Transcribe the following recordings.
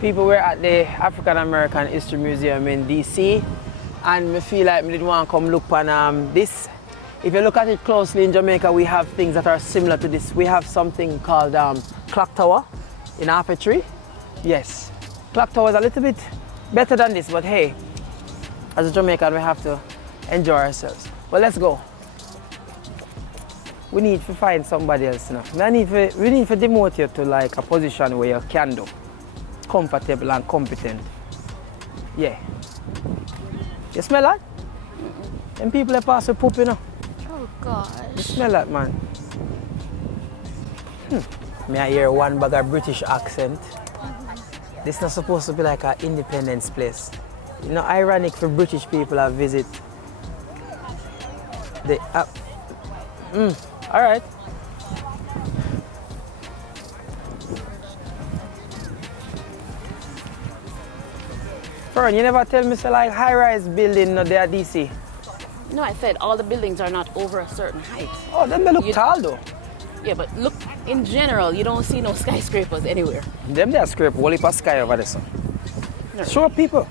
People were at the African American History Museum in DC, and I feel like I didn't want to come look on this. If you look at it closely in Jamaica, we have things that are similar to this. We have something called clock tower in Half Tree. Yes, clock tower is a little bit better than this, but hey, as a Jamaican, we have to enjoy ourselves. Well, let's go. We need to find somebody else now. We need to demote you to like a position where you can do, comfortable and competent. Yeah. You smell that? Them people that pass with poop, you know. Oh gosh. You smell that, man. May I hear one bag of British accent? This is not supposed to be like an independence place. You know, ironic for British people to visit the. All right. Fern, you never tell me so like high-rise building not there DC. No, I said all the buildings are not over a certain height. Oh, them they look tall though. Yeah, but look, in general, you don't see no skyscrapers anywhere. Them they scrape whole heap of sky over there, so. No. Show people.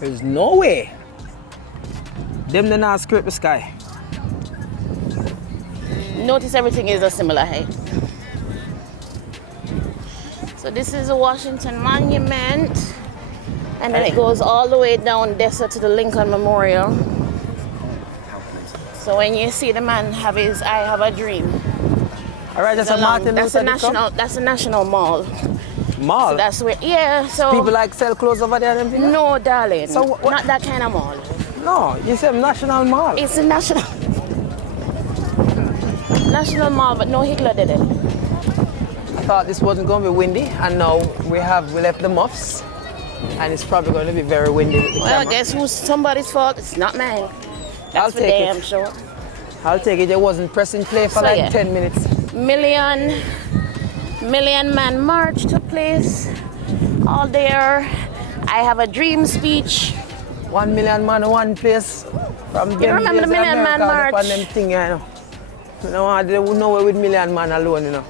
There's no way. Them they not scrape the sky. Notice everything is a similar height. So this is a Washington Monument, and then it goes all the way down Dessa to the Lincoln Memorial. So when you see the man have his I have a dream. All right, that's a Martin That's a national mall. Mall? So that's where, yeah, so. People like sell clothes over there and everything? No, darling. So what? Not that kind of mall. No, you said national mall. It's a national mall, but no Hitler did it. I thought this wasn't going to be windy, and now we left the muffs, and it's probably going to be very windy with the Well, camera. guess who's somebody's fault? It's not mine. That's for take damn it. sure. I'll take it. It wasn't pressing play for So, like yeah. 10 minutes. Million Man March took place all there. I have a dream speech. 1 million man, one place. From You remember the Million Man March? On them thing, you know. You know, they would know with million man alone, you know.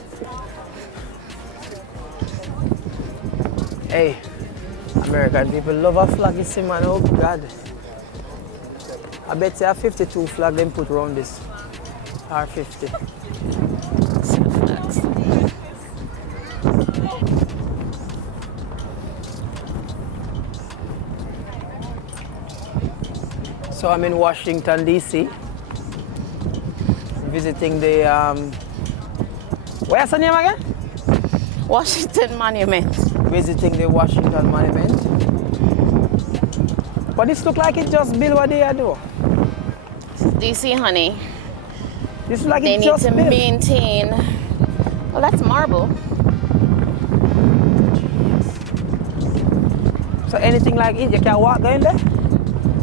Hey, American people love a flag, you see, man. Oh, God. I bet you have 52 flag them put around this. Or 50. So I'm in Washington, D.C. visiting the, where's the name again? Washington Monument. Visiting the Washington Monument. But this look like it just built what they are doing. DC, honey. This look like They it need just to built. maintain. Well, that's marble. So anything like it, you can walk in there?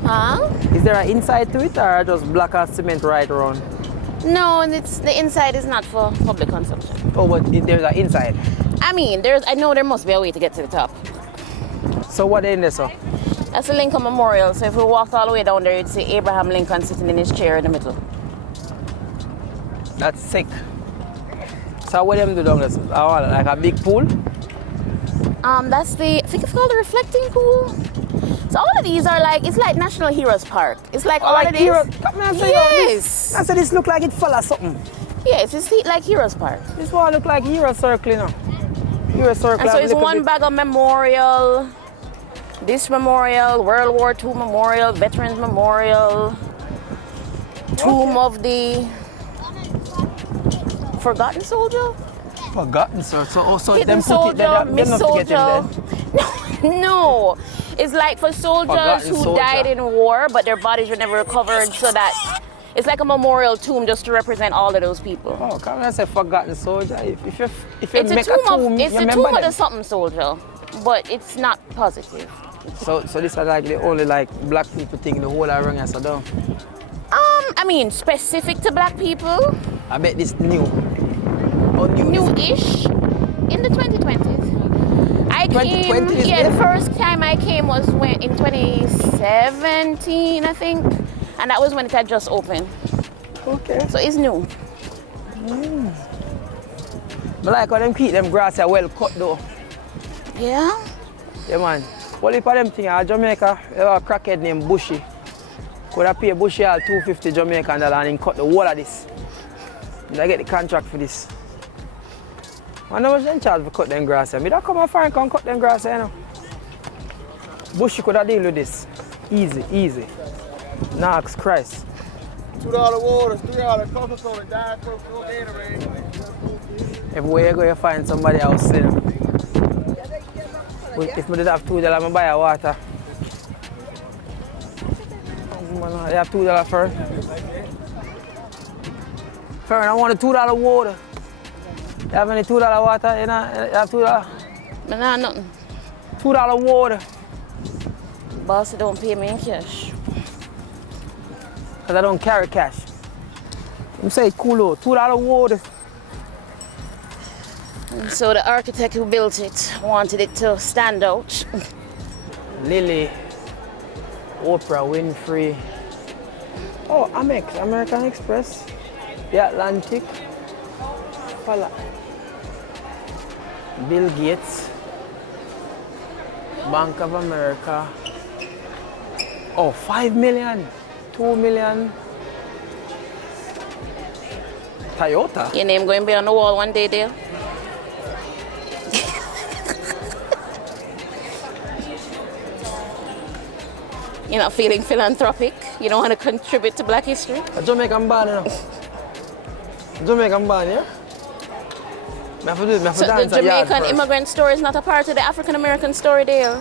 Huh? Is there an inside to it or just block of cement right around? No, and the inside is not for public consumption. Oh, but there's an inside. I mean, I know there must be a way to get to the top. So what in there, so? That's the Lincoln Memorial. So if we walked all the way down there, you'd see Abraham Lincoln sitting in his chair in the middle. That's sick. So what them do down there? Like a big pool? I think it's called the reflecting pool. So all of these are like, it's like National Heroes Park. It's like all like of these. Heroes. Come here and say Yes. I said this look like it full of something. Yes, it's like Heroes Park. This one look like Hero Circle, you know. Hero Circle. And so have it's little one bit- bag of memorial, this memorial, World War II memorial, Veterans Memorial, Tomb of the Forgotten Soldier? Forgotten, sir. So Hidden them put it there, soldier, them miss not forget him soldier. No, it's like for soldiers Forgotten who soldier. died in war, but their bodies were never recovered, so that it's like a memorial tomb just to represent all of those people. Oh, come on, I say forgotten soldier. If you It's make a tomb you it's a remember tomb of them. the something soldier, but it's not positive. So this is like the only like black people thing in the whole around us down. I mean, specific to black people, I bet this new. Oh, new. new-ish, in the 2020s. I 2020 came, is yeah, it? the first time I came was in 2017, I think, and that was when it had just opened. Okay. So it's new. I like how them keep them grass are well cut though. Yeah? Yeah man. What if them thing in Jamaica, there was a crackhead named Bushy. Could have paid Bushy all $250 Jamaican and he cut the whole of this. And I get the contract for this. And I was in charge for cut them grass. I don't come and find and cut them grass, you know. Bushy could have deal with this. Easy, easy. Knox Christ. $2 water, $3 Coca-Cola, Diet Coke, Gatorade. Everywhere you go, you find somebody else, you know. If I did have $2, I buy a water. You have $2 for it? Fern, I want a $2 water. You have any $2 water? You have $2? Nah, nothing. $2 water. Boss don't pay me in cash. Because I don't carry cash. I'm saying cool, $2 water. And so the architect who built it wanted it to stand out. Lily, Oprah Winfrey. Oh, Amex, American Express. The Atlantic. Bill Gates. Bank of America. Oh, 5 million, 2 million. Toyota. Your name going to be on the wall one day, Dale? You're not feeling philanthropic? You don't want to contribute to Black history? A Jamaican band, you know. Jamaican band, yeah? So the Jamaican immigrant story is not a part of the African American story, Dale?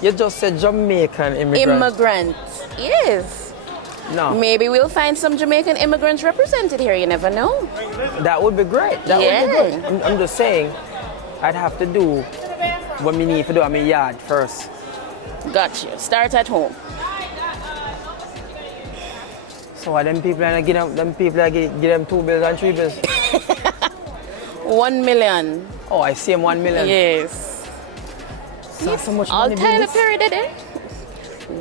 You just said Jamaican immigrant. Immigrant, yes. No. Maybe we'll find some Jamaican immigrants represented here, you never know. That would be great. That would be good. I'm just saying, I'd have to do what we need to do in my yard first. Got you. Start at home. So them people are give them 2 bills and 3 bills. 1 million. Oh, I see him 1 million. Yes. So that's so much All money. Tyler Perry did it.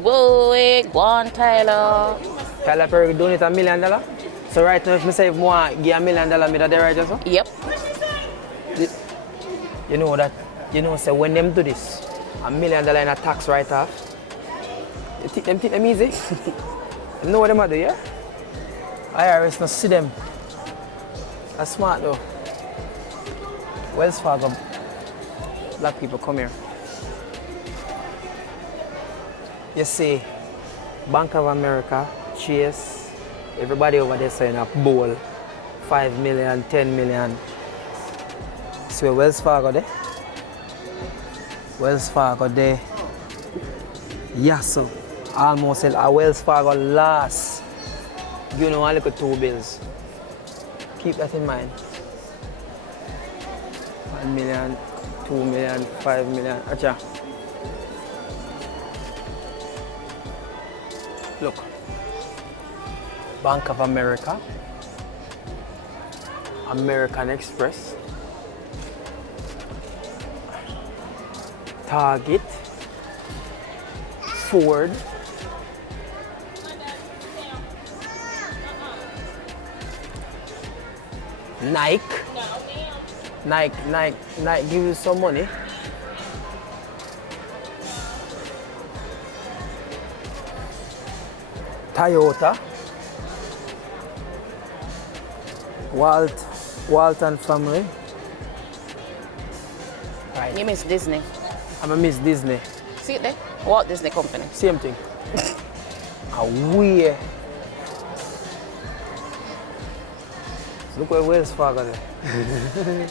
Boy, go on, Tyler. Tyler Perry donate $1 million. So right now, if I say if I give $1 million, me that right also? Yep. You know that, so when them do this, $1 million in a tax write-off, them think them easy. You know what them do, yeah? IRS not see them. That's smart though. Wells Fargo, black people come here. You see, Bank of America, Chase, everybody over there saying a bowl, 5 million, 10 million. See where Wells Fargo there? Wells Fargo there. Yeah, so almost a Wells Fargo last. You know, I look at 2 bills. Keep that in mind. 1 million, 2 million, 5 million. Acha. Look. Bank of America. American Express. Target. Ford. Nike give you some money. Toyota. Walton family. Right. You miss Disney. I'm a Miss Disney. See it there? Walt Disney Company. Same thing. Weird. Look where Wells Fargo there.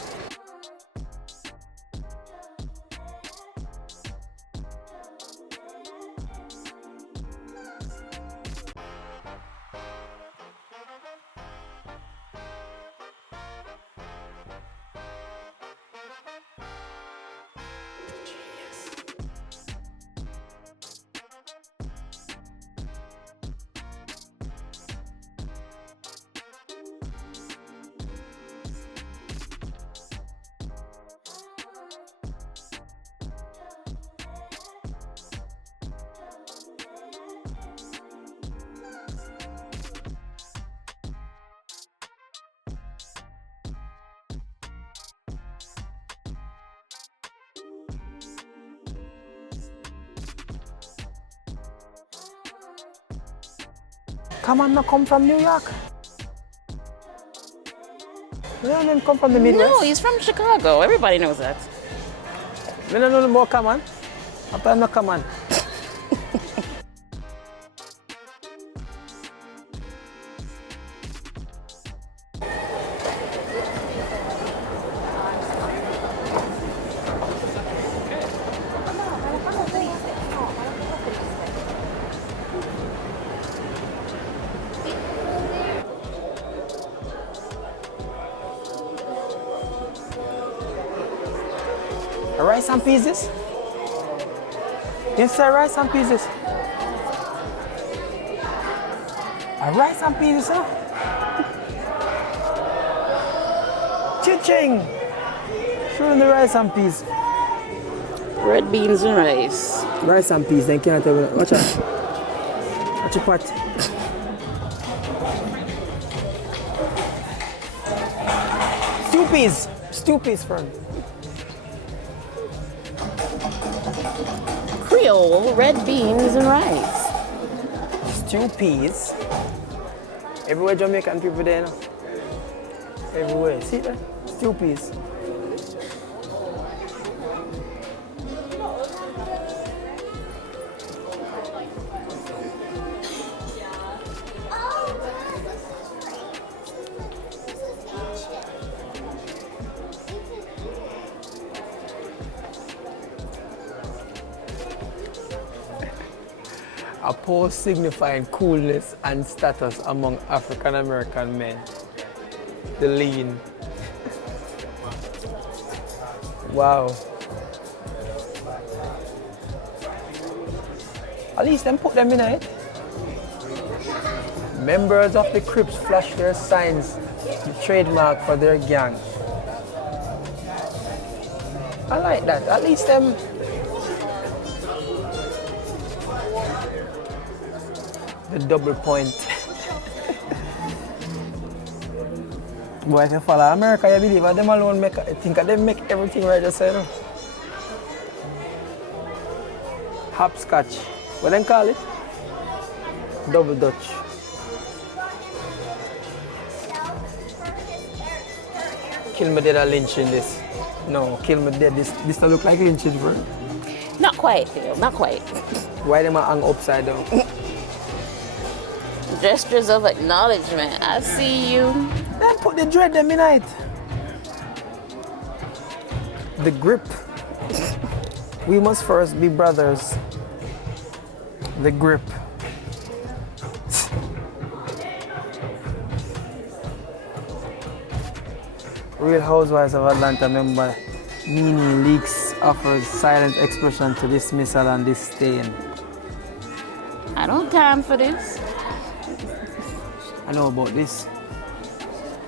Come on, no come from New York. No, them come from the Midwest. No, he's from Chicago. Everybody knows that. Me no know no more come on. After no come on. Rice and pieces? Yes, sir, rice and pieces. Rice and pieces, sir? Cha-ching! Show them the rice and peas. Red beans and rice. Rice and peas, then can't tell me. Watch out. Watch your pot. Stew peas. Stew peas, friend. Creole, red beans and rice. Stew peas. Everywhere Jamaican people there, no? Everywhere. See that? Stew peas. A pose signifying coolness and status among African American men. The lean. Wow. At least them put them in it. Members of the Crips flash their signs, the trademark for their gang. I like that. At least them. The double point. Boy, if you follow America, you believe them alone think they make everything right just say, no? Hopscotch. What do they call it? Double Dutch. Kill me dead or lynch in this. No, kill me dead. This don't look like lynching, bro. Not quite, Theo, not quite. Why them hang upside down? Gestures of acknowledgement. I see you. Then put the dread them in it. The grip. We must first be brothers. The grip. Real Housewives of Atlanta member Nene Leakes offers silent expression to dismissal and disdain. I don't have time for this. I know about this.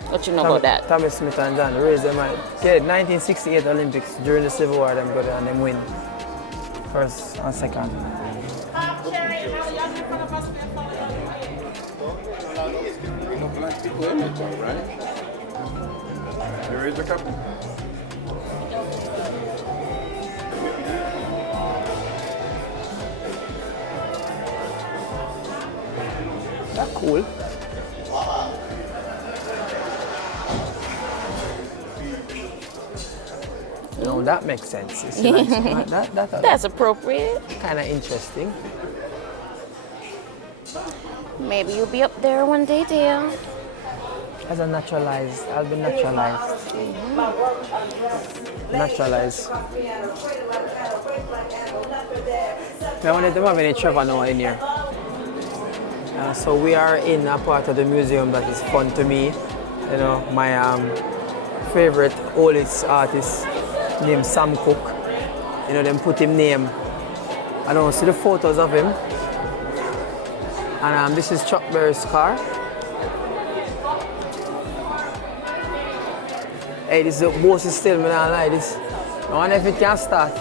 What you know about that? Tommy Smith and John raised them at 1968 Olympics during the Civil War. Them go there and them win first and second. Right? You raise the cup? That's cool. No, that makes sense. You see, like, That's appropriate. Kind of interesting. Maybe you'll be up there one day, Dale. As a naturalized, I'll be naturalized. Naturalized. I wanted to have any Trevor now in here. So we are in a part of the museum that is fun to me. You know, my favorite oldest artist named Sam Cooke. You know, them put him name. I don't see the photos of him. And this is Chuck Berry's car. Hey, this is the most still, man, I like this. I wonder if it can start.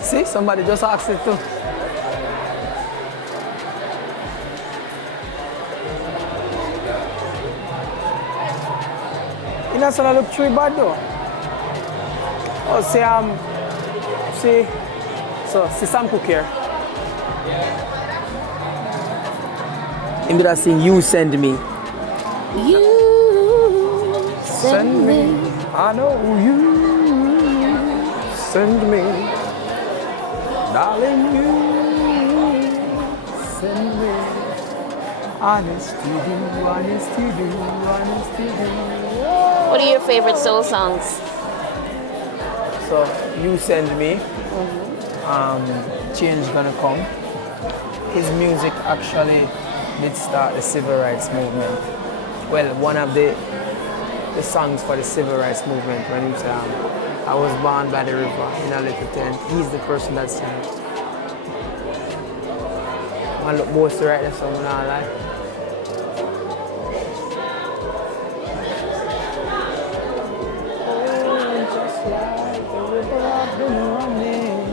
See, somebody just asked it too. You know, so look too bad though. Oh, see Sam Cooke here. him did I sing You Send Me. You send me. I know you send me. Darling, you send me. Honest to do, honest to do, honest to do. What are your favorite soul songs? So, You Send Me. Change Gonna Come. His music actually did start the civil rights movement. Well, one of the songs for the civil rights movement when he said, I was born by the river in a little tent. He's the person that sang it. I look most to write that song in our life. Just like the river I've been running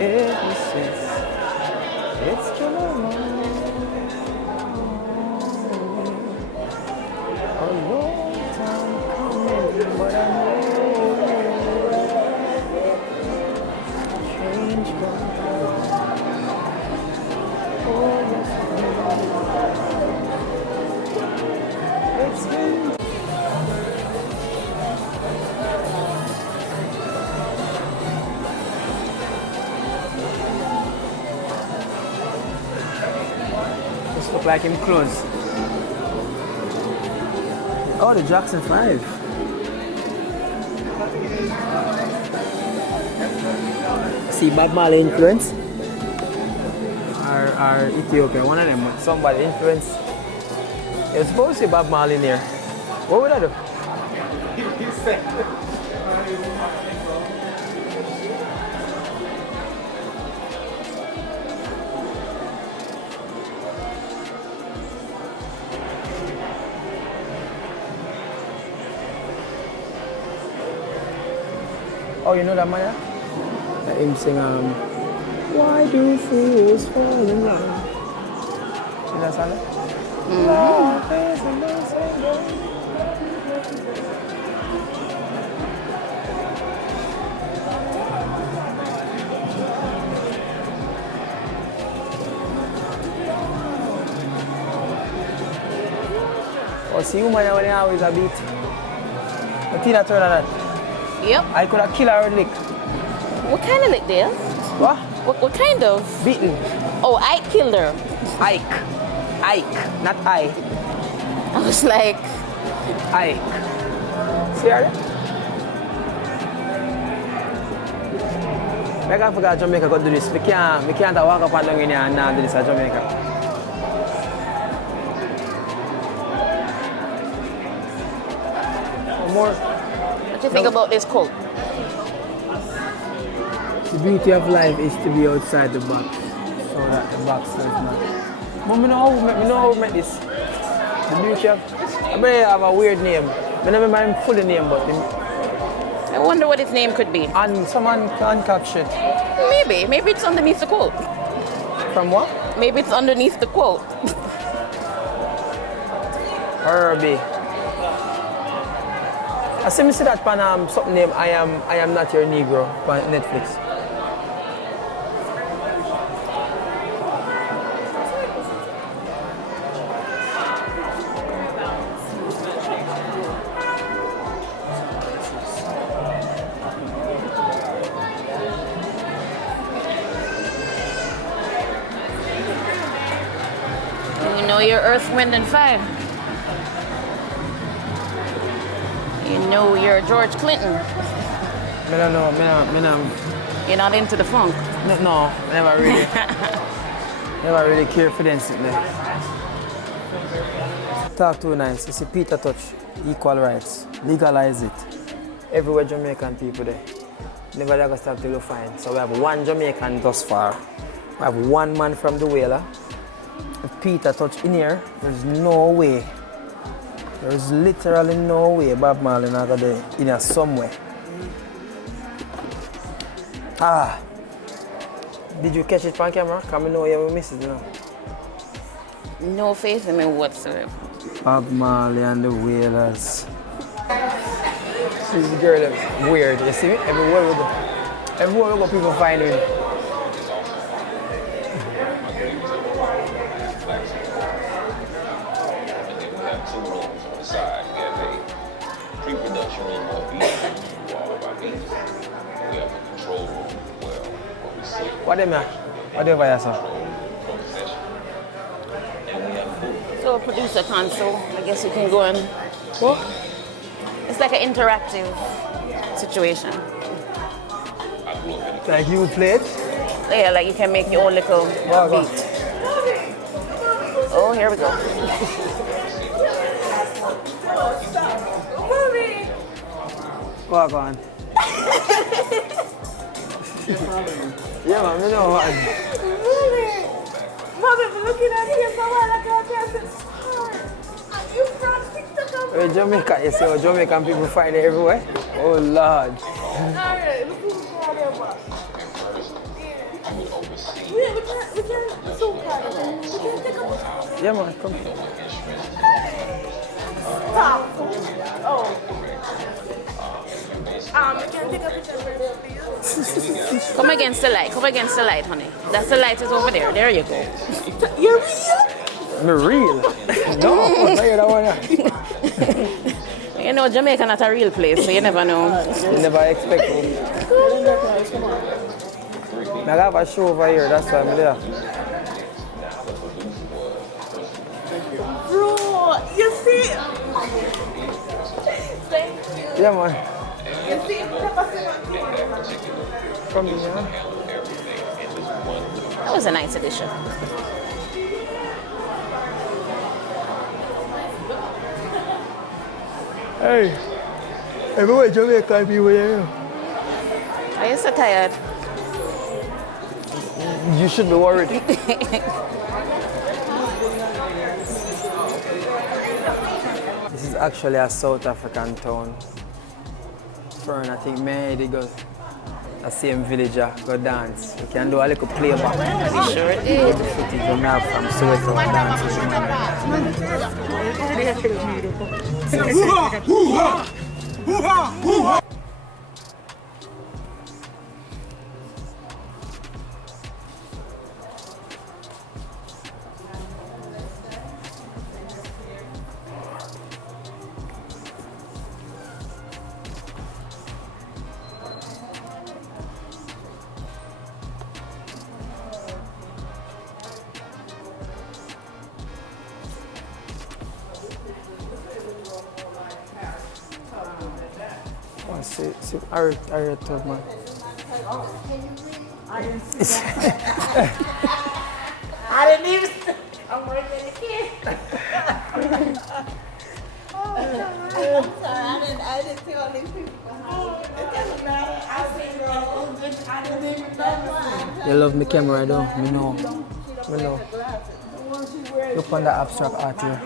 ever since. It's been a long time coming, but I know change gonna come. Oh yes, it's been. This look like him close. Oh, the Jackson 5. See Bob Marley influence? Or Ethiopia, one of them, but somebody influence. You're supposed to see Bob Marley in here. What would I do? Oh, you know that man? That him sing, why do fools fall in love? You know that song? Love is a losing game. Oh, see, woman, when they always a beat. But Tina Turner, that. Yep. I could have killed her with lick. What kind of lick there? What? What kind of? Beaten. Oh, Ike killed her. Ike. Ike, not I. I was like, Ike. See her? I can't forget Jamaica got do this. We can't walk up and down in here and not do this at Jamaica. More. what do you think about this quote? The beauty of life is to be outside the box, so that the box does not. But I know how we met this. The beauty of. I may have a weird name. I don't remember him full name, but him, I wonder what his name could be. and someone can capture it. Maybe it's underneath the quote. From what? Maybe it's underneath the quote. Herbie. I see me see that pan something name I am not your Negro on Netflix. You know your Earth, Wind, and Fire. You know you're George Clinton. Me don't know. You're not into the funk. No, never really care for them sitting there. Talk too nice. You see Peter touch equal rights. Legalize it. Everywhere Jamaican people there. Never gonna stop till you find. So we have one Jamaican thus far. We have one man from the Whaler. If Peter touch in here, there's no way. There's literally no way Bob Marley not gonna be in here somewhere. Ah. Did you catch it on camera? Come know you will miss it now. No faith in me whatsoever. Bob Marley and the Wailers. This girl is weird, you see me? Everywhere we go, people find me. What them here? What do you buy, sir? So producer console, I guess you can go and What? it's like an interactive situation. Like you play it? Yeah, like you can make your own little Go. beat. Oh, here we go. Go on. Yeah, man, I know what. Mother, looking at you so well, I can't tell you from TikTok. Hey, Jamaica, you see how Jamaican people find it everywhere? Oh, Lord. Alright, look who's called there, boss. Yeah, we can't so call it. We can't take a picture. Yeah, man, come. Stop. Oh. We can take a picture first, please. Come against the light. Come against the light, honey. That's the light is over there. There you go. You're real? I'm real. No, no, you don't want to. You know, Jamaica not a real place, so you never know. You never expect it. I have a show over here, that's why I'm there. Bro, you see? Yeah, man. You see? Come here. That was a nice addition. Hey, everywhere Jamaican people here. Are you so tired? You should be worried. This is actually a South African town. Fern, I think maybe they go a same villager go dance. We can do a little playback. We sure did. Footage we have from Soweto dancing. See, I told man. I didn't even. I'm working the kid. I didn't tell these people. It doesn't matter. I didn't even know. You love me camera though, me know. Me know. Look on the abstract art here.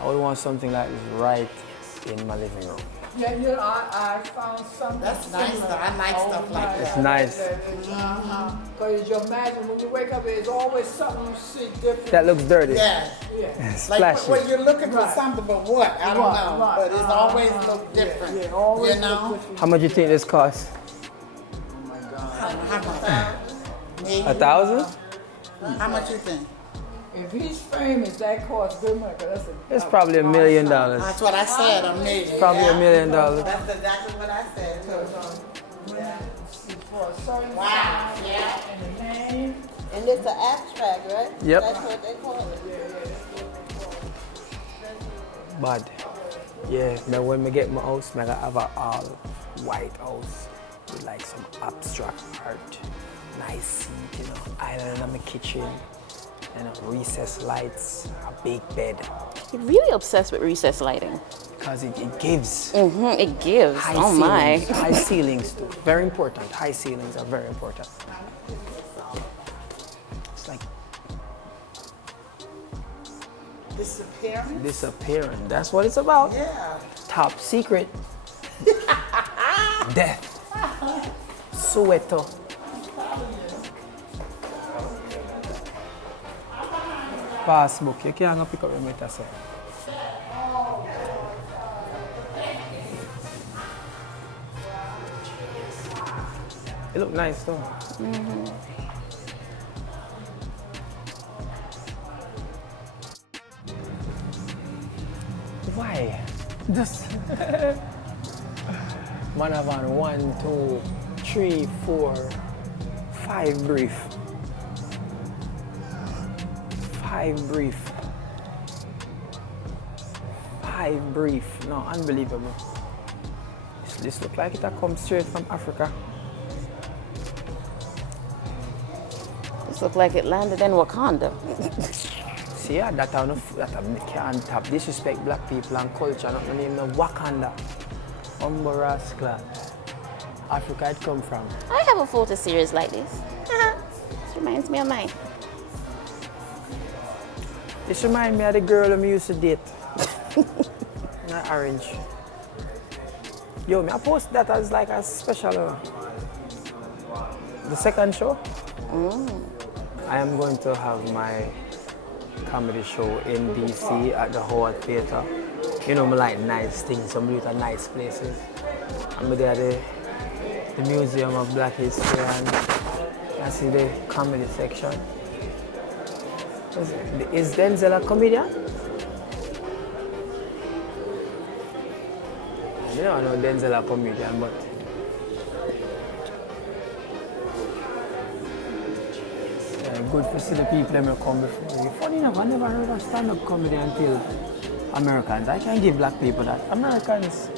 I would want something like this right in my living room. Yeah, you know, I found something. That's nice though. I like stuff like It's that. nice. Because you imagine when you wake up, there's always something you see different. That looks dirty. Yeah. It's Like flashy. when you're looking for something, but what? I don't know. Right. But it's always look different. Yeah, always You know? look different. How much you think this costs? How much? Maybe? 1,000? How much you think? If he's famous, that costs good money. 'Cause that's It's probably $1 million. That's what I said. A million. Probably yeah. $1 million. That's exactly what I said. for a certain Wow. time Yeah. and the name. And it's an abstract, right? Yep. That's what they call it. But yeah, now when I get my house, I gotta have an all white house with like some abstract art, nice seat, you know, island in my kitchen, recessed lights, a big bed, You're really obsessed with recess lighting. because it gives It gives. high Oh my. ceilings. High ceilings too, very important. High ceilings are very important. It's like Disappearing? disappearing. That's what it's about. Yeah. Top secret. Death. Soweto. Passbook. You can't pick up your meter, sir. It look nice though. Why? Just man have on 1, 2, 3, 4, 5 brief. 5 brief. 5 brief. No, unbelievable. This look like it come straight from Africa. This look like it landed in Wakanda. See, yeah, that can't tap disrespect black people and culture. Not my name no Wakanda. Umbo rascal. Africa it come from. I have a photo series like this. This reminds me of mine. This reminds me of the girl I used to date. Not orange. Yo, I post that as like a special. The second show. I am going to have my comedy show in DC at the Howard Theatre. You know, I like nice things, some really nice places. I'm there at the Museum of Black History and I see the comedy section. Is Denzel a comedian? I don't know Denzel a comedian, but good for see the people that come before me. Funny enough, I never heard of stand-up comedy until Americans. I can give black people that. Americans,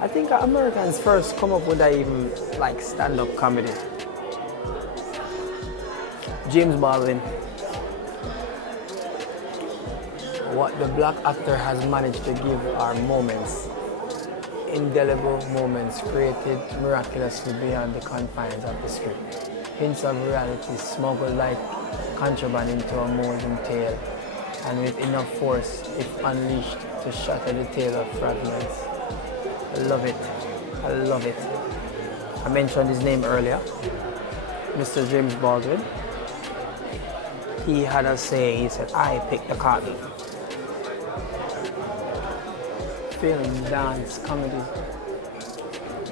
I think Americans first come up with that even like stand-up comedy. James Baldwin. What the black actor has managed to give are moments, indelible moments created miraculously beyond the confines of the script. Hints of reality smuggled like contraband into a molten tale, and with enough force, if unleashed, to shatter the tale of fragments. I love it. I love it. I mentioned his name earlier, Mr. James Baldwin. He had a saying, he said, I pick the cotton. Film, dance, comedy.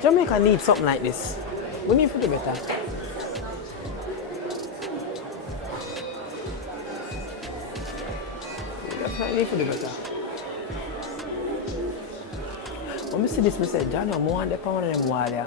Jamaica needs something like this. We need to do better. We need to do better. When I see this, I say, John, I want to come on them wall there.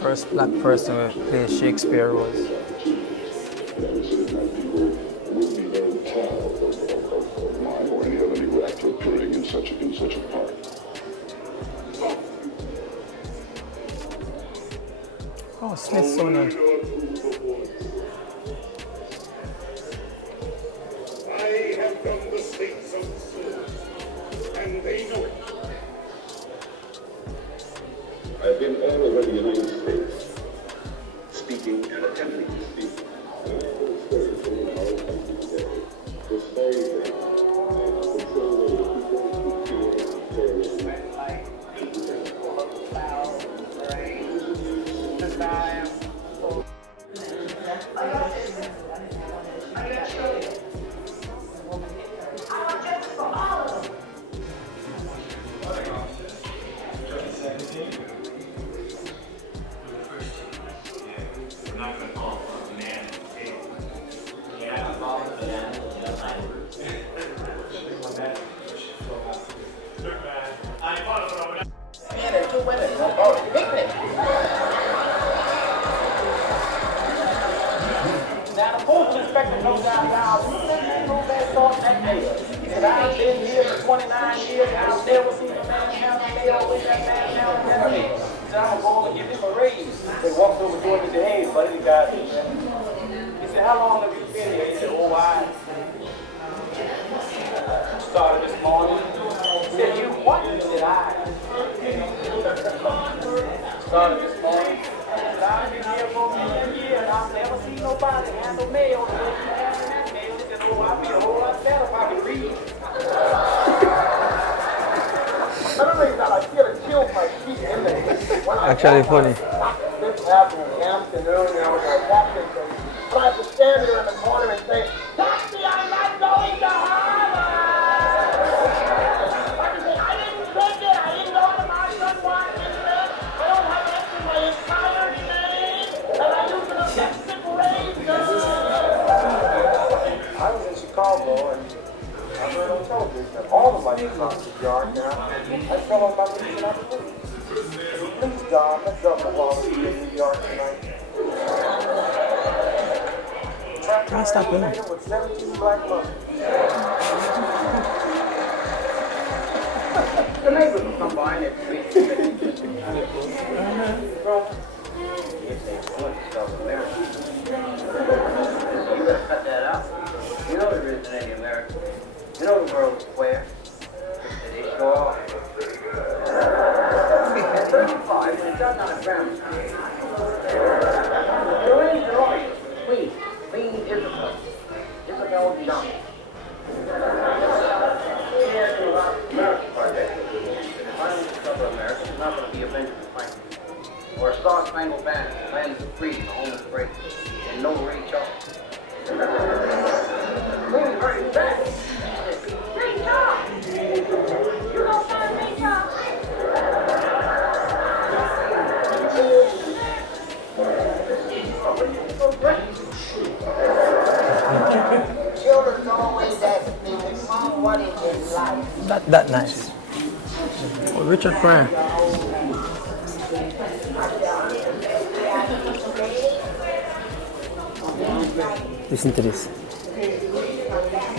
First black person who played Shakespeare roles. Such a part. Oh, Smithsonian. I have from the states of soul, and they know it. I've been all over the United States, speaking and attempting to speak. And I will say in our country today, this very thing, control over people who feel terrorism. Now the postal inspector comes down, we didn't know that salt that mail. He said, I've been here for 29 years, I've never seen a man have mail with that man now in that mail. He said, I'm going to give him a raise. They walked over to him and said, hey, buddy, the guy. He said, how long have you been here? He said, oh, I started this morning. He said, you what? He said, I started this morning. I've been here for many years, and I've never seen nobody handle mail the way you handle that mail. He said, oh, I'd be a whole lot better if I could read. Another reason I feel it chills my feet in there. Actually funny. This happened in Hampton earlier with our captain, but I have to stand there in the corner and say, Doctor! tell them about this opportunity. Please, God, let Governor Wallace be in New York tonight. Can't stop him. With 17 black mothers. The neighbors will come by and every week. You better cut that out. You know there isn't any America. You know the world's square. They show off. At 35, when it got on a grammar school, you're in the lawyer. Queen Isabel. Isabel Johnson. She has a lot of American projects. If I don't discover America, it's not going to be a Benjamin Franklin. Or a Star Spangled Banner, land of the free, the home of the brave, and no Ray Charles. Queen very back. Ray Charles! You gonna find Ray Charles? Children always ask me, Mom, what is your life? That nice. Oh, Richard Pryor. Listen to this.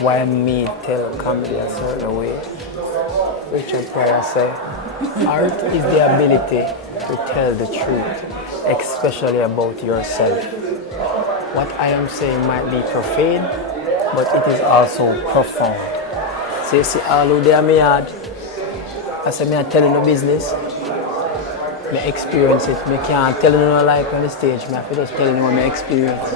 Why me tell comedy a certain way? Richard Pryor say, art is the ability to tell the truth, especially about yourself. What I am saying might be profane, but it is also profound. So you see all who there me yard, I say me I tell you no business. Me experience it. Me can't tell you no like on the stage. Me have to just tell you what me experience.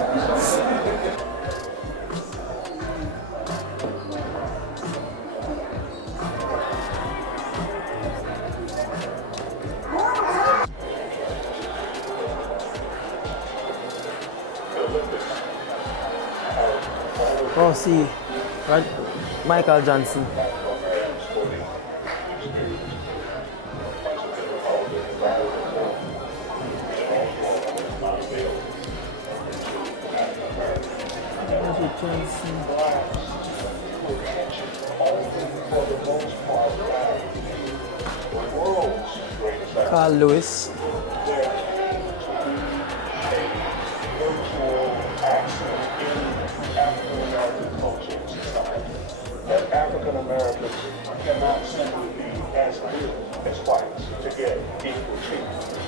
Oh, see, right? Michael Johnson. Magic Johnson. Carl Lewis. African Americans cannot simply be as good as whites to get equal treatment.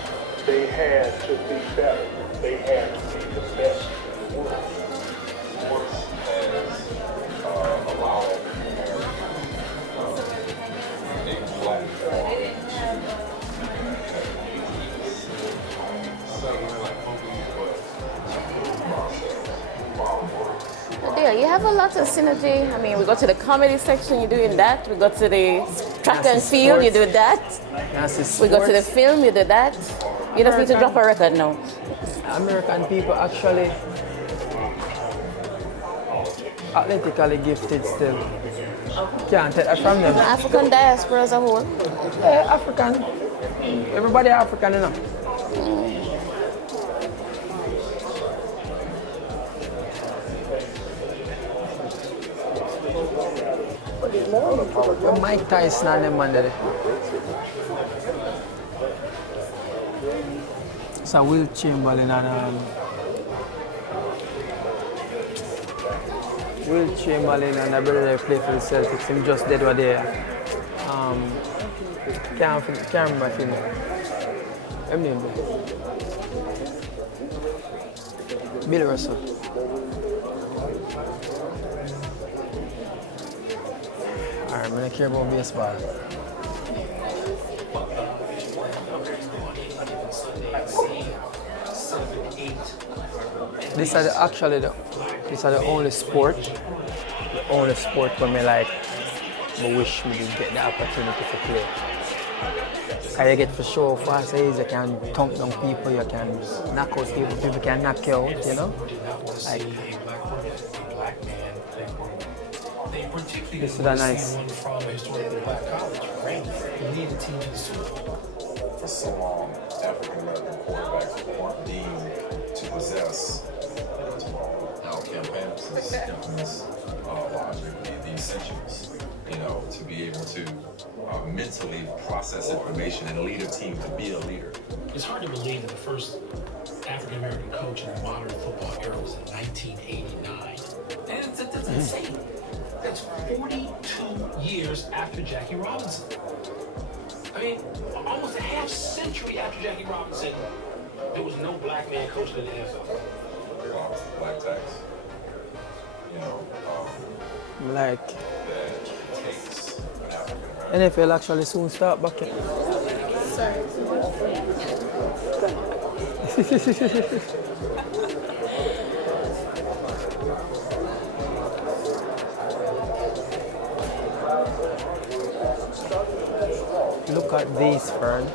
They had to be better. They had to be the best in the world. Sports has allowed African Americans a platform There, you have a lot of synergy. I mean, we go to the comedy section, you're doing that. We go to the track and field, you do that. We go to the film, you do that. You just need to drop a record now. American people actually athletically gifted still. Can't take that from them. African diaspora as a whole. Yeah, African. Everybody African, you know. Mike Tyson and them man there. So Will Chamberlain and the brother they play for the Celtics. Him just dead over there. Can't remember his name. His name Bill Russell. Alright, I don't care about baseball. These are the only sport where me like, I wish me to get the opportunity to play. Cause you get for show fast, you can thump down people, you can knock out people can knock you out, you know? Like, this is nice. For so long, African American quarterbacks weren't deemed to possess our campaigns, the essentials. you know, to be able to mentally process information and lead a team to be a leader. It's hard to believe that the first African American coach in the modern football era was in 1989. And that's insane. That's 42 years after Jackie Robinson. I mean, almost a half century after Jackie Robinson, there was no black man coaching in the NFL. Black tax. You know, like that takes an African American. NFL actually soon start back in. Sorry. Look at these, Fern.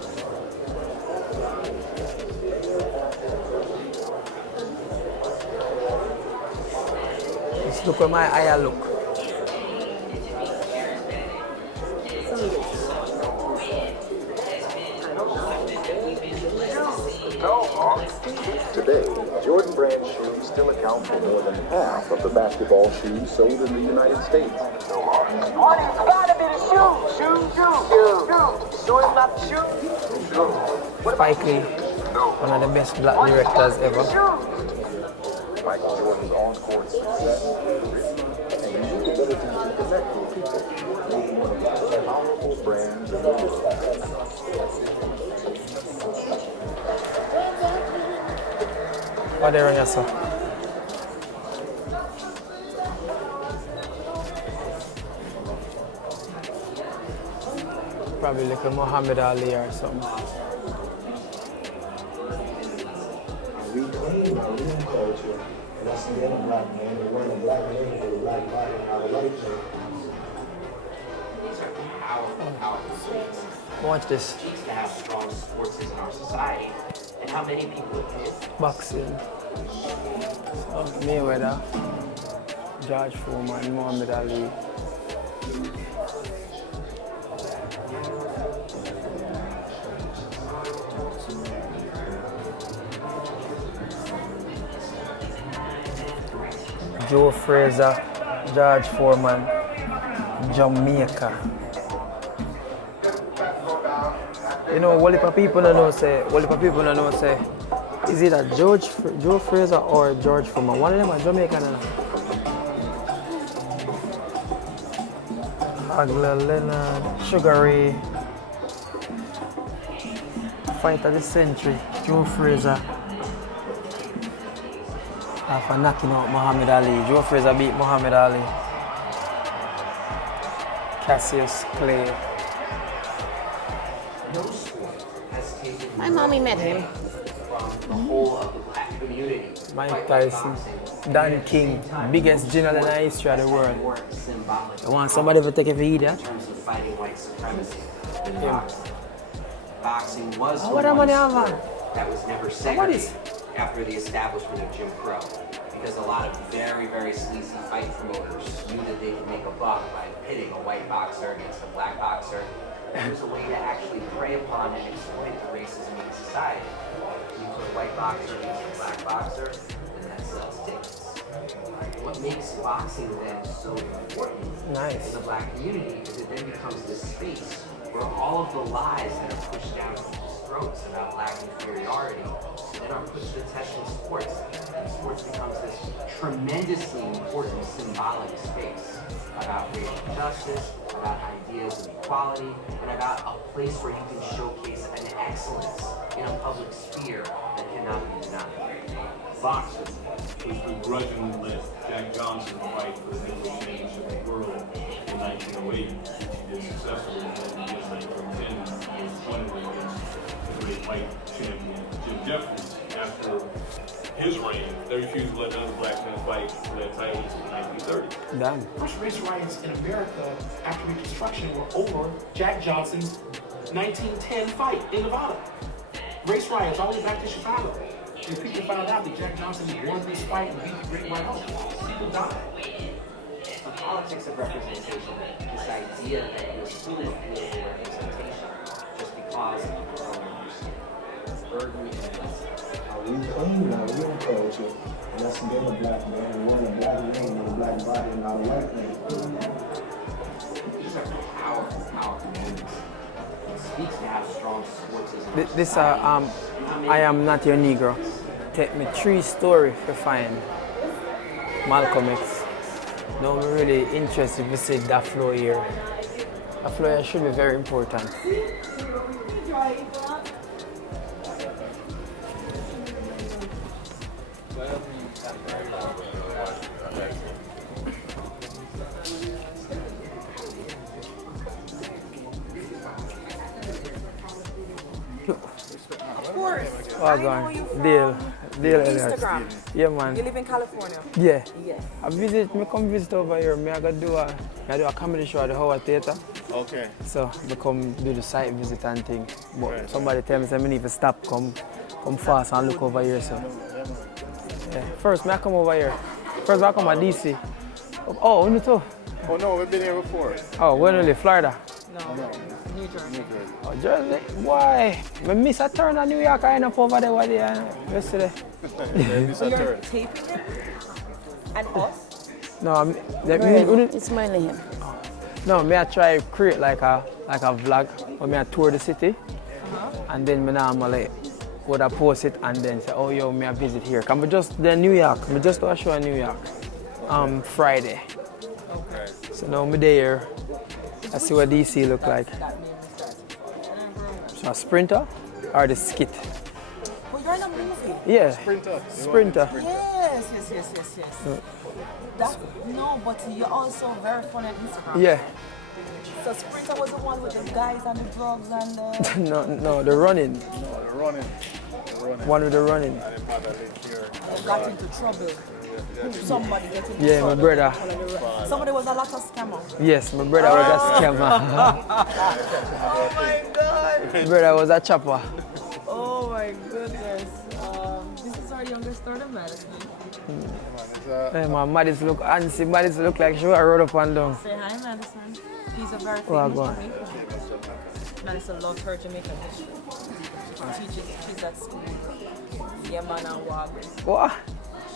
Just look where my eye look. Today, Jordan brand shoes still account for more than half of the basketball shoes sold in the United States. It's gotta be the shoes. Shoes. Sure it's not the shoes? Spike Lee, one of the best black directors ever. Michael Jordan's on-court success and unique ability to connect with people made him one of the most powerful brands in the world. What are they running, sir? Probably like a Muhammad Ali or something. Reclaim our real culture, and that's the other black man, and wearing a black name with a black body and our lifetime. These are powerful states. Watch this. It needs to have strong sports in our society, and how many people it is. Boxing. Mayweather, George Foreman, Muhammad Ali. Joe Frazier, George Foreman, Jamaica. You know, what if people don't know say, is it a Joe Frazier or George Foreman? One of them are Jamaican. Hagler, Leonard, Sugar Ray, fight of the century, Joe Frazier. After knocking out Muhammad Ali, Joe Frazier beat Muhammad Ali. Cassius Clay. My mommy met him. The whole of the black community. Mike Tyson, Dan King, biggest general in the history of the world. I want somebody to take a video. In terms of fighting white supremacy in Yeah. boxing was the What one am I sport having? that was never segregated after the establishment of Jim Crow. Because a lot of very, very sleazy fight promoters knew that they could make a buck by pitting a white boxer against a black boxer. It was a way to actually prey upon and exploit the racism in society. You put a white boxer against a black boxer, and that sells tickets. What makes boxing then so important in the black community is it then becomes this space where all of the lies that are pushed down people's throats about black inferiority then are put to the test in sports. And sports becomes this tremendously important symbolic space about racial justice, about ideas of equality, and about a place where you can showcase an excellence in a public sphere that cannot be denied. Boxing was begrudgingly let Jack Johnson fight for the heavyweight championship of the world in 1908, which he did successfully, and then in 1910 he was appointed against the great white champion Jim Jeffries. After his reign, they refused to let another black man fight for that title until 1930. Damn. First race riots in America after Reconstruction were over Jack Johnson's 1910 fight in Nevada. Race riots all the way back to Chicago. And people found out that Jack Johnson won this fight and beat the Great White Hope. People died. The politics of representation, this idea that you're full of political representation just because of your own burden and Reclaim our real culture, and that's the black man, and wearing a black name with a black body and not a white name. powerful moments. It speaks to how strong sports is. This I Am Not Your Negro. Take me 3 stories to find Malcolm X. Now I'm really interested to see that flow here. That flow here should be very important. Of course. Oh, I go know on. you from Deal Elliott. Instagram. Yeah, man. You live in California? Yeah. Yes. Me come visit over here. I gotta do a comedy show at the Howard Theatre. Okay. So I come do the site visit and thing. But somebody tell me say I need to stop, come fast and look over here. So yeah. First I come over here. First I come to DC. Oh, you too? Oh no, we've been here before. Oh, when you live? Florida? No. New Jersey. Oh, Jersey? Why? I miss a turn in New York. I end up over there yesterday. So you're taping it? And us? No, it's mainly him. No, I try to create like a vlog where I tour the city, and then I normally would post it and then say, oh yo, I visit here. I'm just in New York. I just do a show in New York. Friday. Okay. So now I'm there. I see what DC look like. So a sprinter or the skit? Well, you're in a movie. Yeah. Sprinter. Yes. No, but you're also very funny on Instagram. Yeah. So Sprinter was the one with the guys and the drugs and the... no, the running. No, the running. One with the running. I didn't have that link here. They got into trouble. Somebody get into Yeah, trouble. my brother. Somebody was a lot of scammer. Yes, my brother was a scammer. Oh my God. My brother was a chopper. Oh my goodness. This is our youngest daughter, Madison. Hey man, Madison look antsy. Madison look like she was rode up and down. Say hi, Madison. She's a very Oh, famous go on. Jamaican. Madison loves her Jamaican history. She teaches, she's at school. Yeah, man, and walk. What?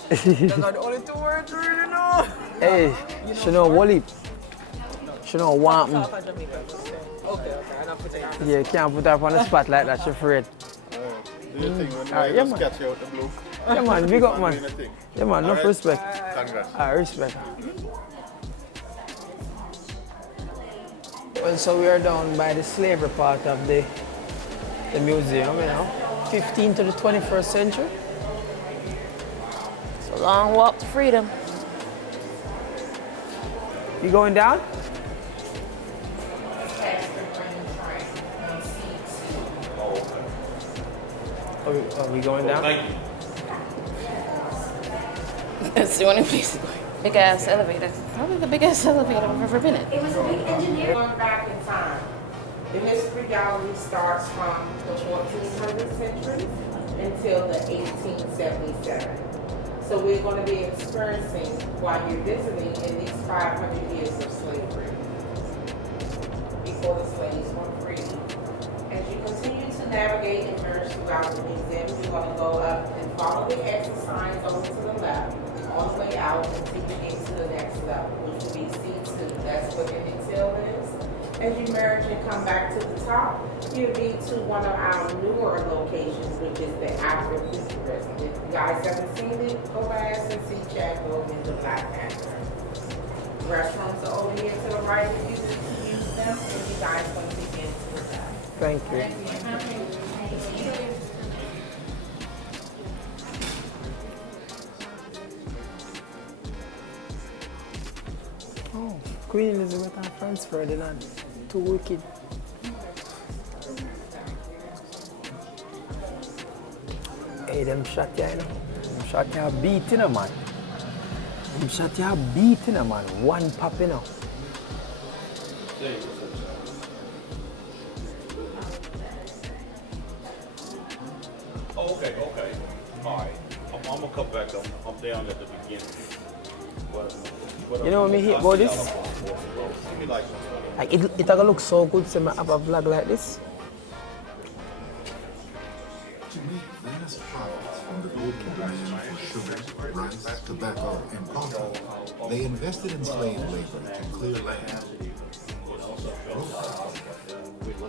Those are the only 2 words you really know. Hey, she know Wally. She know want me. Okay, I'm not putting her. Yeah, can't put her up on the spot like that. She's afraid. Do you think when Yeah, I just man. catch you out the blue? Yeah man, big up man. Doing a thing. Yeah man, enough Alright. respect. Congrats. Respect. Well, so we are down by the slavery part of the museum, 15th to the 21st century. It's a long walk to freedom. You going down? Are we going down? Thank you. It's the only place to go. Big ass elevator. Probably the biggest elevator I've ever been in. It was a big engineer. Going back in time, the history gallery starts from the 1400th century until the 1877. So we're going to be experiencing, while you're visiting, at least 500 years of slavery before the slaves were free. As you continue to navigate and merge throughout the museum, you're going to go up and follow the exit signs over to the left, on the way out until you get to the next level, which will be C2. That's what the detail is. As you merge and come back to the top, you'll be to one of our newer locations, which is the Afro-Futurism. If you guys haven't seen it, go by S&C Chat over in the Black Panther. Restrooms are over here to the right if you use them, and you guys want to begin to look at. Thank you. Oh, Queen Elizabeth and Franz Ferdinand. Too wicked. Hey, them shot ya, Them shot ya beating a man. Them shot ya beating a man. One pop, Oh, okay. All right. I'm gonna come back. I'm down at the beginning. But You know what me hate about this? Give me like Like it gonna look so good to me have a vlog like this. To make vast profits from the gold production for sugar, rice, tobacco, and coffee, they invested in slave labor to clear land. I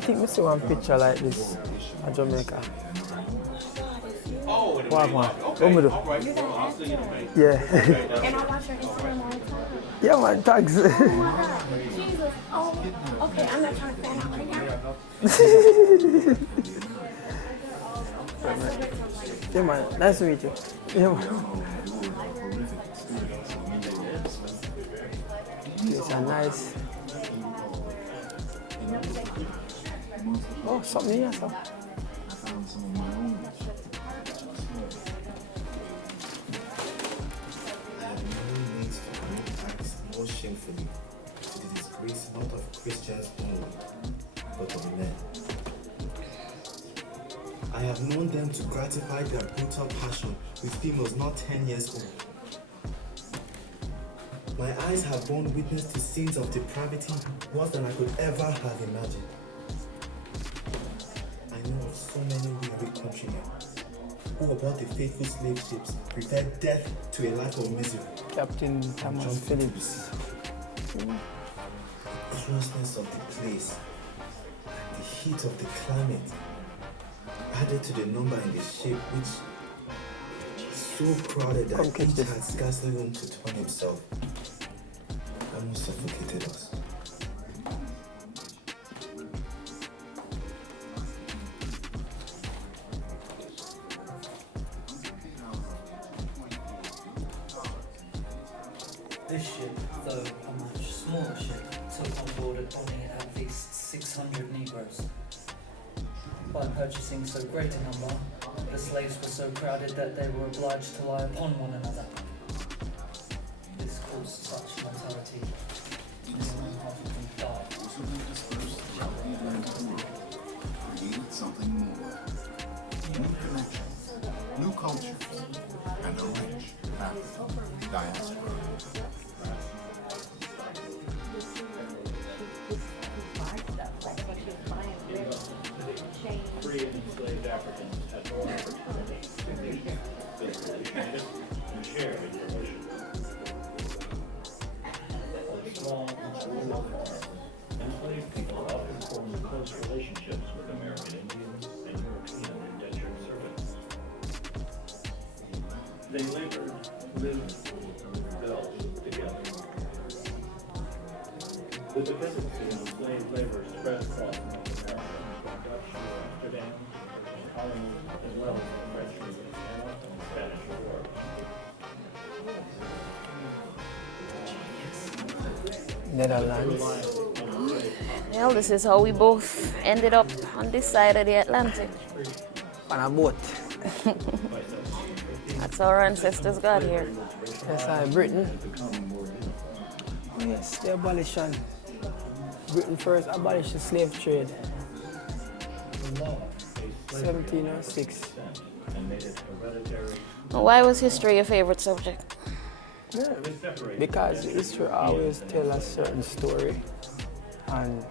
think I see one picture like this at Jamaica. Oh, What one? Okay. What me do? All right. Well, I'll see you in a minute. Yeah. And I watch your Instagram all the time. Yeah, man, thanks. Oh my God, Jesus. Oh, okay, I'm not trying to fan out right now. Yeah, man, nice to meet you. Yeah, man. It's a nice. Oh, something here, sir. More shamefully to the disgrace not of Christians only, but of men. I have known them to gratify their brutal passion with females not 10 years old. My eyes have borne witness to scenes of depravity worse than I could ever have imagined. I know of so many weary countrymen who aboard the faithful slave ships preferred death to a life of misery. Captain Thomas Phillips. The closeness of the place and the heat of the climate added to the number in the ship, which was so crowded that each had scarcely room to turn himself. Almost suffocated us. This ship, though a much smaller ship, took on board only at least 600 Negroes. By purchasing so great a number, the slaves were so crowded that they were obliged to lie upon one another. This caused such mortality. Nearly half of them died. Created something more. New connections, new cultures, and a rich African diaspora. Free and enslaved Africans had more opportunity to share in their mission. Small enslaved people often formed close relationships with American Indians and European indentured servants. They lived, built together. The dependency on slave labor spread across North America, from Dutch to Amsterdam, Holland, as well as the French Louisiana and Spanish War. Netherlands. Well, this is how we both ended up on this side of the Atlantic. On a boat. That's how our ancestors got here. Yes, Britain. Oh, yes, the abolition. Britain first abolished the slave trade. 1706. Why was history your favorite subject? Yeah, because history always tell a certain story, and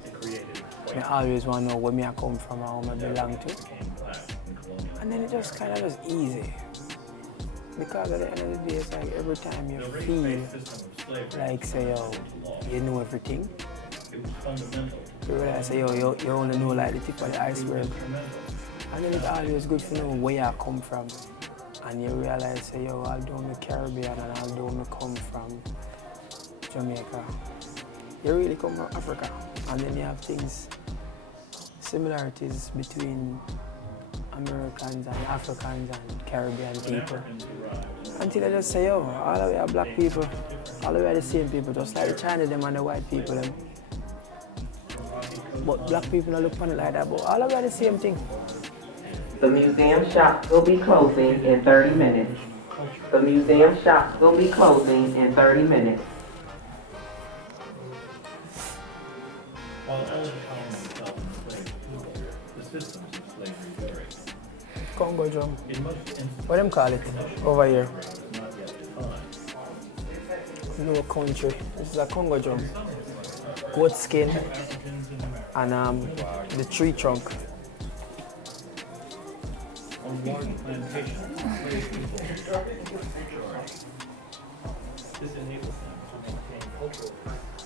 I always want to know where I come from and where I belong to. And then it just kind of just easy. Because at the end of the day, it's like every time you feel like, say, yo, you know everything, you realize, say, yo, you only know like the tip of the iceberg. And then it's always good to know where you come from. And you realize, say, yo, although I'm Caribbean and although I come from Jamaica, you really come from Africa. And then you have things, similarities between Americans and Africans and Caribbean people. Until I just say, yo, all of we are black people, all of we are the same people, just like the Chinese them and the white people them. But black people don't look upon it like that, but all of we are the same thing. The museum shops will be closing in 30 minutes. The museum shops will be closing in 30 minutes. While all economies held enslaved people, the systems of slavery vary. Congo drum. In most instances, What them call it over here? not yet defined. No country. This is a Congo drum. Goat skin and the tree trunk. On large plantations, enslaved people recharge. This enables them to maintain cultural practices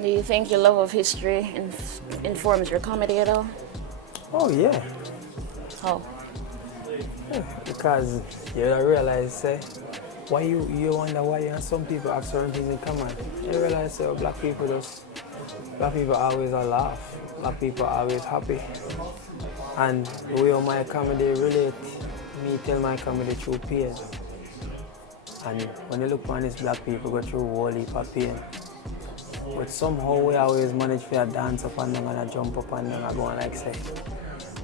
Do you think your love of history informs your comedy at all? Oh yeah. How? Because you realize, say, why you wonder why you and some people have certain things in common. You realize, say, black people always are laugh. Black people are always happy. And the way my comedy relate, me tell my comedy through pain. And when you look on these black people go through a whole heap of pain. But somehow we always manage to dance up and down and jump up and down and go on like say,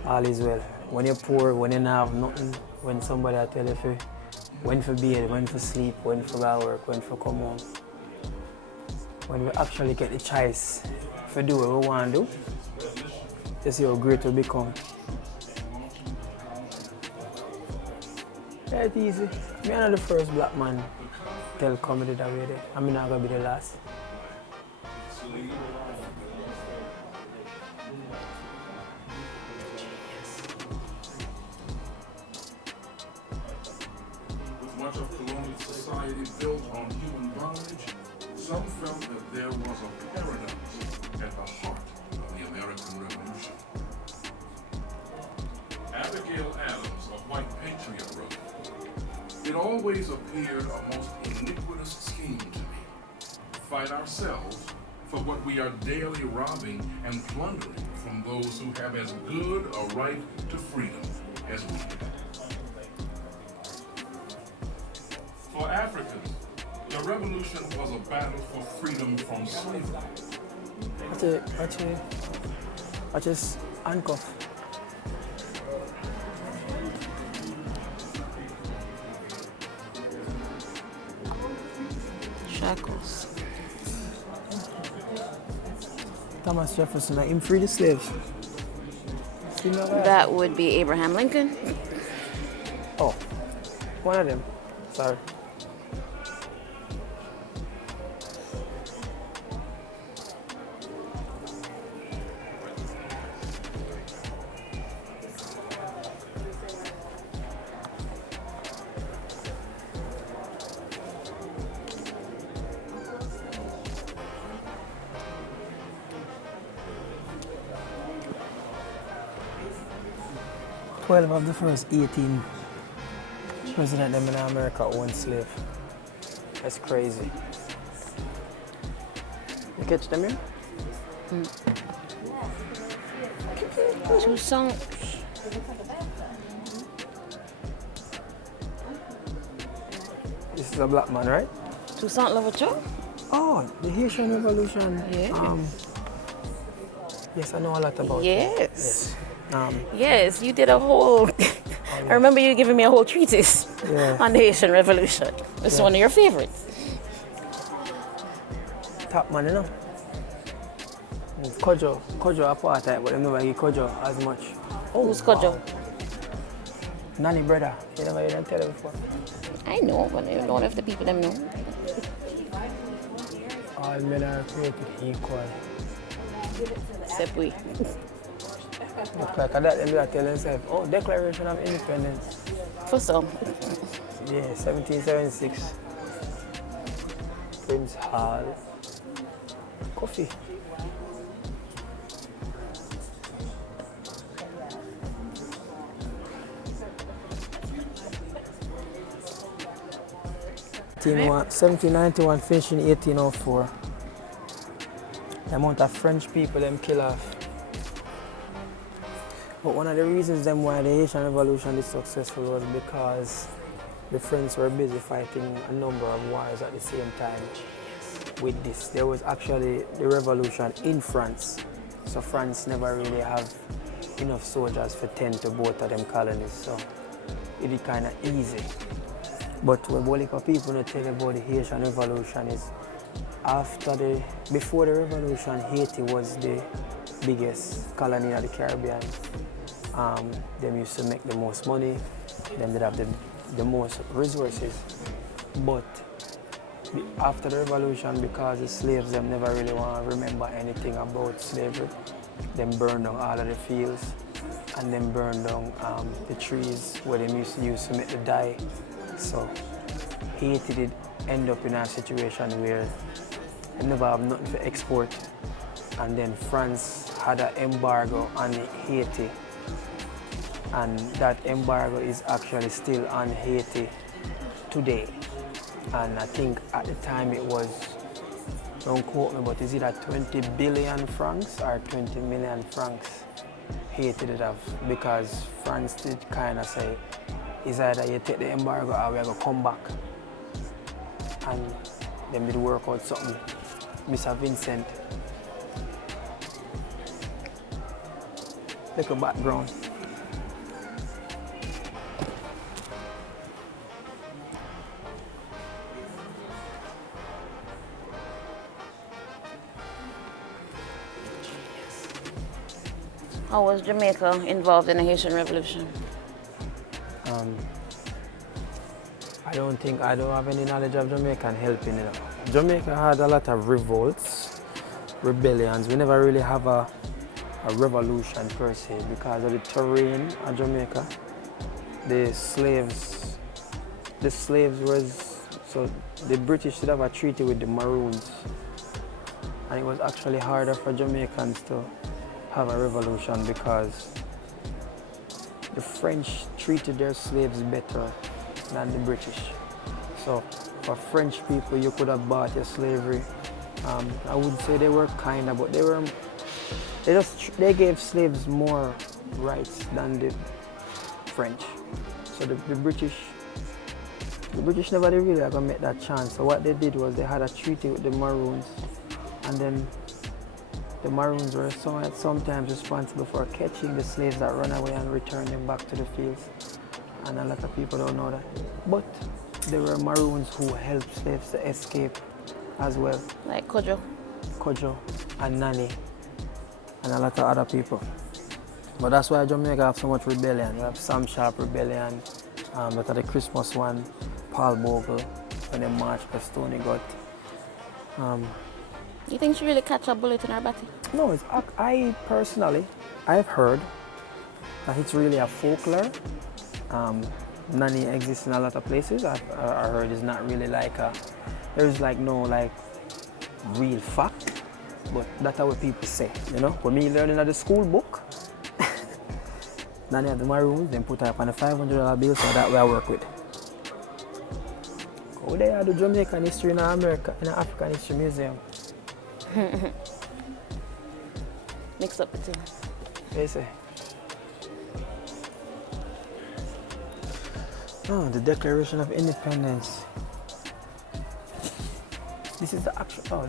all is well. When you're poor, when you don't have nothing, when somebody tell you when for bed, when for sleep, when for go work, when for come home. When we actually get the choice to do what we want to do, you see how great we become. Yeah, it's easy. Me I'm not the first black man tell comedy that way there. I'm not gonna be the last. With much of colonial society built on human bondage, some felt that there was a paradox at the heart of the American Revolution. Abigail Adams, a white patriot, wrote, "It always appeared a most iniquitous scheme to me, to fight ourselves for what we are daily robbing and plundering from those who have as good a right to freedom as we have." For Africans, the revolution was a battle for freedom from slavery. I just handcuff. Shackles. Thomas Jefferson, him free the slaves. That would be Abraham Lincoln. Oh, one of them. Sorry. Twelve of the first 18 president them in America owned slave. That's crazy. You catch them here? Two songs. This is a black man, right? Toussaint Louverture? Oh, the Haitian Revolution. Yeah. Yes, I know a lot about Yes. Yes. Yes, you did a whole. I remember you giving me a whole treatise on the Haitian Revolution. It's one of your favorites. Top man, you know. Kojo apartheid, but I never give Kojo as much. Who's Kojo? Nanny brother. You never heard them tell it before. I know, but I don't know if the people them know. All men are created equal. Except we. Look like that, they tell themselves, oh, Declaration of Independence. For some. Yeah, 1776. Prince Hall. Coffee. Right. 1791 finishing 1804. The amount of French people them kill off. But one of the reasons them why the Haitian Revolution is successful was because the French were busy fighting a number of wars at the same time. With this, there was actually the revolution in France. So France never really have enough soldiers for 10 to both of them colonies. So it is kind of easy. But what people don't tell you about the Haitian Revolution is before the revolution, Haiti was the biggest colony of the Caribbean. Them used to make the most money, them did have the most resources. But after the revolution, because the slaves them never really want to remember anything about slavery, them burned down all of the fields and then burned down the trees where they used to make the dye. So Haiti did end up in a situation where They never have nothing for export. And then France had an embargo on Haiti. And that embargo is actually still on Haiti today. And I think at the time it was, don't quote me, but is it at 20 billion francs or 20 million francs Haiti did have? Because France did kind of say, it's either you take the embargo or we're going to come back. And them did work out something. Mr. Vincent. Little background. How was Jamaica involved in the Haitian Revolution? I don't have any knowledge of Jamaican helping it. Jamaica had a lot of revolts, rebellions. We never really have a revolution per se because of the terrain of Jamaica. The slaves so the British did have a treaty with the Maroons, and it was actually harder for Jamaicans to have a revolution because the French treated their slaves better than the British. So for French people, you could have bought your slavery. I would say they were kind of, but they gave slaves more rights than the French. So the British never really gonna make that chance. So what they did was they had a treaty with the Maroons, and then the Maroons were sometimes responsible for catching the slaves that run away and return them back to the fields. And a lot of people don't know that. But there were Maroons who helped slaves to escape as well. Like Kojo. Kojo and Nani and a lot of other people. But that's why Jamaica have so much rebellion. We have Sam Sharp rebellion, but at the Christmas one, Paul Bogle, when they marched for Stony Gut. You think she really catch a bullet in her body? No, I personally, I've heard that it's really a folklore. Nani exists in a lot of places. I heard it's not really like there's like no like real fact, but that's what people say, you know. When me learning at the school book, Nani have the Maroons, then put her up on a $500 bill, so that way I work with. Go there, do Jamaican history in America, in the African History Museum. Mix up the two. They say. Oh, the Declaration of Independence. This is the actual. Oh,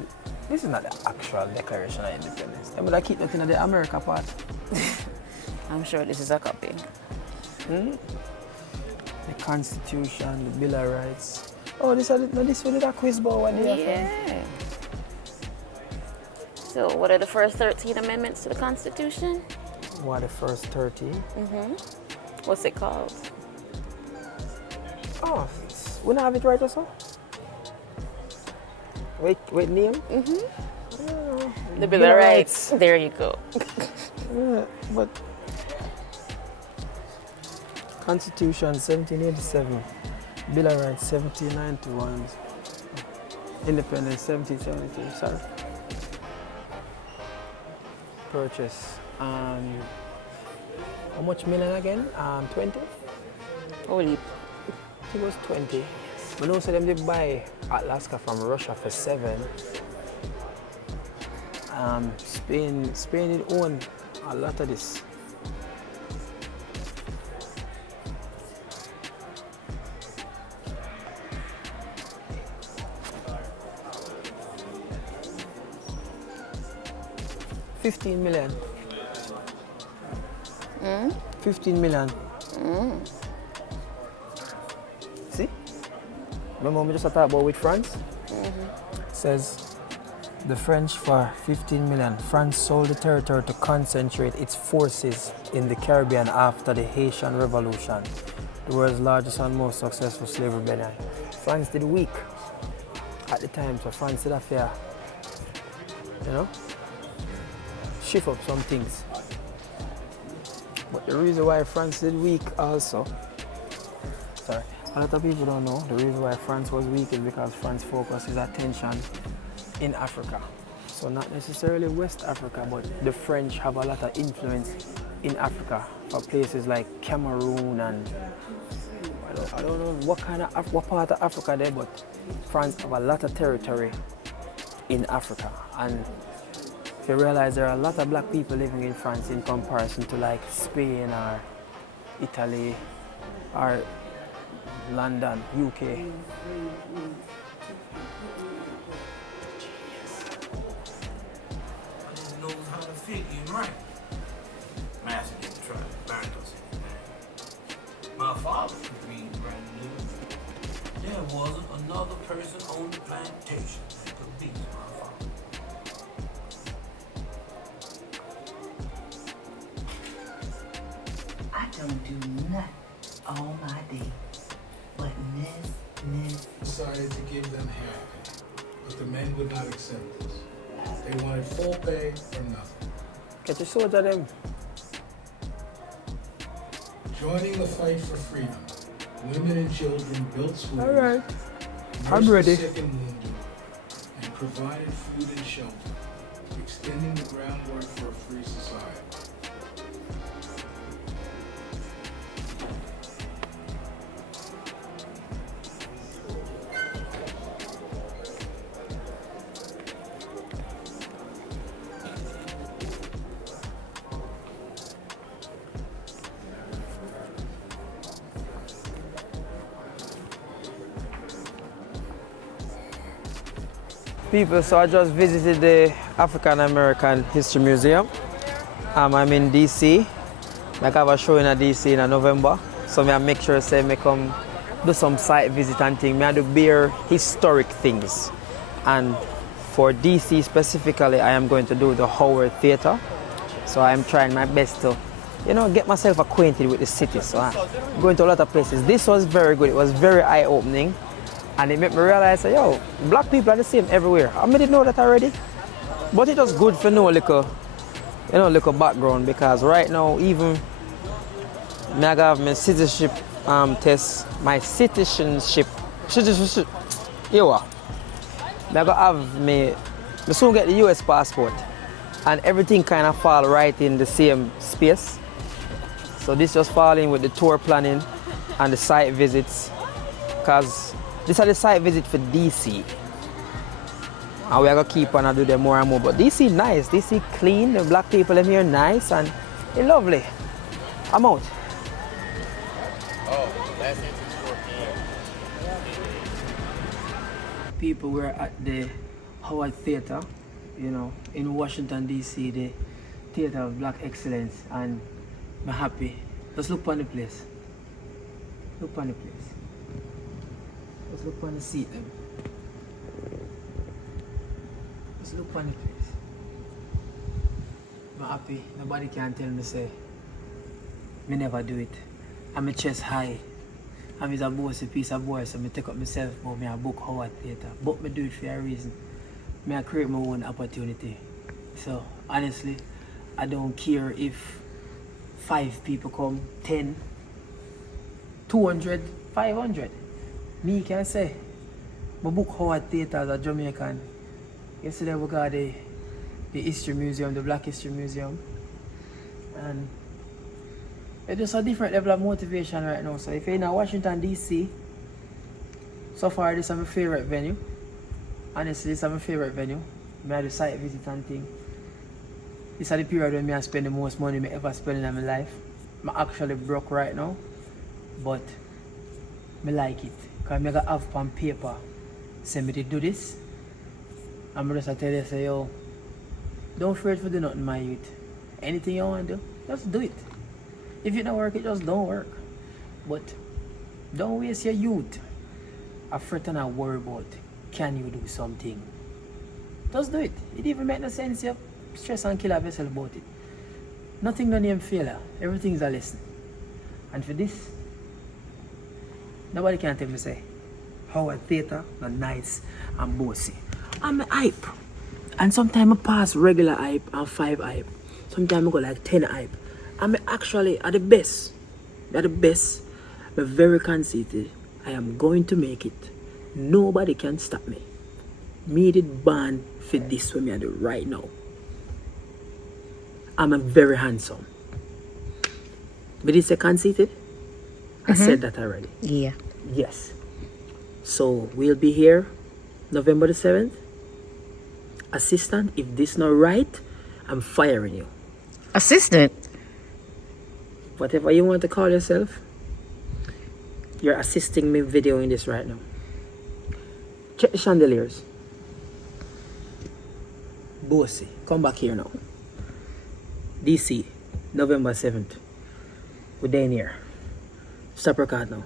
this is not the actual Declaration of Independence. But I keep looking at the America part. I'm sure this is a copy. The Constitution, the Bill of Rights. Oh, this was a quiz ball one day. Yeah. So, what are the first 13 amendments to the Constitution? What are the first 13? What's it called? Oh, we don't have it right also? Wait, name? The Bill of Rights. There you go. Yeah, but Constitution 1787, Bill of Rights 1791, Independence 1772. Sorry. Purchase. How much million again? 20? Holy. I think it was 20. But also them did buy Alaska from Russia for 7. Spain did own a lot of this. $15 million. 15 million. See? Remember when we just talked about with France? Says the French for 15 million. France sold the territory to concentrate its forces in the Caribbean after the Haitian Revolution, the world's largest and most successful slave rebellion. France did weak at the time, so France did a fair, you know, shift up some things. But the reason why France did weak also, a lot of people don't know, the reason why France was weak is because France focused its attention in Africa. So not necessarily West Africa, but the French have a lot of influence in Africa for places like Cameroon and I don't know what part of Africa there, but France have a lot of territory in Africa. And if you realize there are a lot of black people living in France in comparison to like Spain or Italy or London, UK. Knows how to figure and write. Master didn't try to burn us. My father could read and write and knew. There wasn't another person on the plantation that could beat my father. I don't do nothing all my day, but miss. Decided to give them half pay, but the men would not accept this. They wanted full pay or nothing. Get your soldier them. Joining the fight for freedom, women and children built schools. All right, nursed I'm ready. the sick and wounded, and provided food and shelter, extending the groundwork for a free society. People, so I just visited the African American History Museum. I'm in DC. I have a show in DC in November. So I make sure I come do some site visit and things. I do bare historic things. And for DC specifically, I am going to do the Howard Theatre. So I'm trying my best to, get myself acquainted with the city. So I'm going to a lot of places. This was very good. It was very eye-opening. And it made me realize, black people are the same everywhere. I didn't know that already. But it was good for know little background, because right now, even I have my citizenship test, my citizenship. I soon get the US passport, and everything kind of fall right in the same space. So this just fall in with the tour planning and the site visits, because this is the site visit for DC. And we are going to keep on and do them more and more. But DC nice, DC clean, the black people in here nice and they're lovely. I'm out. Oh, that's entrance 4 p.m. People were at the Howard Theatre, in Washington DC, the Theatre of Black Excellence, and I'm happy. Just look upon the place. Look upon the place. Just look on the seat them. Just look on the place. I'm happy. Nobody can tell me say me never do it. I'm a chest high. I'm a bossy piece of boy, so I take up myself but me a book Howard Theatre. But me do it for a reason. Me I create my own opportunity. So honestly, I don't care if 5 people come, 10, 200, 500. Me can say, my book Howard Theatre as a Jamaican. Yesterday we got the History Museum, the Black History Museum. And it's just a different level of motivation right now. So if you're in Washington DC, so far this is my favorite venue. Honestly, this is my favorite venue. I had the site visit and thing. This is the period when I spend the most money I ever spend in my life. I'm actually broke right now, but I like it. Because I have on paper, say me to do this. I'm just tell you, say, don't afraid to do nothing, my youth. Anything you want to do, just do it. If it don't work, it just don't work. But don't waste your youth. Afraid and worry about, can you do something? Just do it. It even make no sense you stress and kill yourself about it. Nothing no name failure. Everything is a lesson. And for this, nobody can tell me say Howard Theatre are nice and bossy. I'm a hype. And sometimes I pass regular hype and 5 hype. Sometimes I go like 10 hype. I'm actually at the best. At the best. I'm very conceited. I am going to make it. Nobody can stop me. Me did born for this what me I do right now. I'm a very handsome. But it's a conceited? I said that already. Yeah. Yes. So we'll be here November the 7th. Assistant, if this not right, I'm firing you. Assistant? Whatever you want to call yourself, you're assisting me videoing this right now. Check the chandeliers. Bossy, come back here now. DC, November 7th. We're in here. Stop record now.